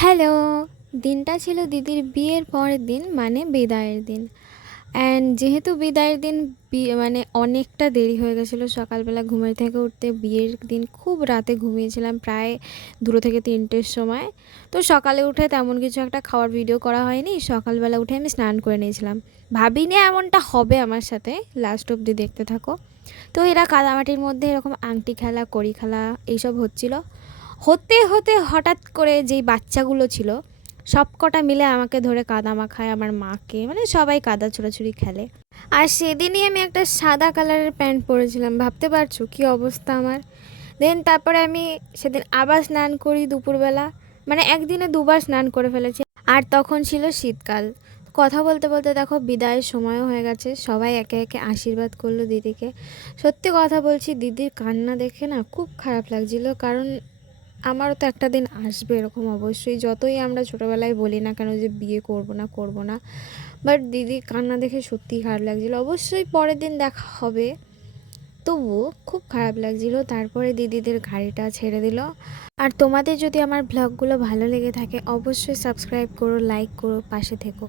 Hello! দিনটা ছিল দিদির বিয়ের পরের দিন মানে বিদায়ের দিন। অ্যান্ড যেহেতু বিদায়ের দিন মানে অনেকটা দেরি হয়ে গেছিলো সকালবেলা ঘুমের থেকে উঠতে। বিয়ের দিন খুব রাতে ঘুমিয়েছিলাম, প্রায় 2 থেকে 3টের সময়। তো সকালে উঠে তেমন কিছু একটা খাওয়ার ভিডিও করা হয়নি। সকালবেলা উঠে আমি স্নান করে নিয়েছিলাম। ভাবিনি এমনটা হবে আমার সাথে, লাস্ট অবধি দেখতে থাকো। তো এরা কাদামাটির মধ্যে এরকম আংটি খেলা, কড়ি খেলা এইসব হচ্ছিল। হতে হতে হঠাৎ করে যেই বাচ্চাগুলো ছিল সবকটা মিলে আমাকে ধরে কাদা মাখায়, আমার মাকে, মানে সবাই কাদা ছোড়াছুড়ি খেলে। আর সেদিনই আমি একটা সাদা কালারের প্যান্ট পরেছিলাম, ভাবতে পারছো কী অবস্থা আমার। দেন তারপরে আমি সেদিন আবার স্নান করি দুপুরবেলা, মানে একদিনে দুবার স্নান করে ফেলেছি। আর তখন ছিল শীতকাল। কথা বলতে বলতে দেখো বিদায়ের সময়ও হয়ে গেছে, সবাই একে একে আশীর্বাদ করলো দিদিকে। সত্যি কথা বলছি, দিদির কান্না দেখে না খুব খারাপ লাগছিল, কারণ আমারও তো একটা দিন আসবে এরকম, অবশ্যই। যতই আমরা ছোটোবেলায় বলি না কেন যে বিয়ে করবো না করবো না, বাট দিদির কান্না দেখে সত্যিই খারাপ লাগছিলো। অবশ্যই পরের দিন দেখা হবে, তবুও খুব খারাপ লাগছিলো। তারপরে দিদিদের গাড়িটা ছেড়ে দিল। আর তোমাদের যদি আমার ব্লগগুলো ভালো লেগে থাকে অবশ্যই সাবস্ক্রাইব করো, লাইক করো, পাশে থেকো।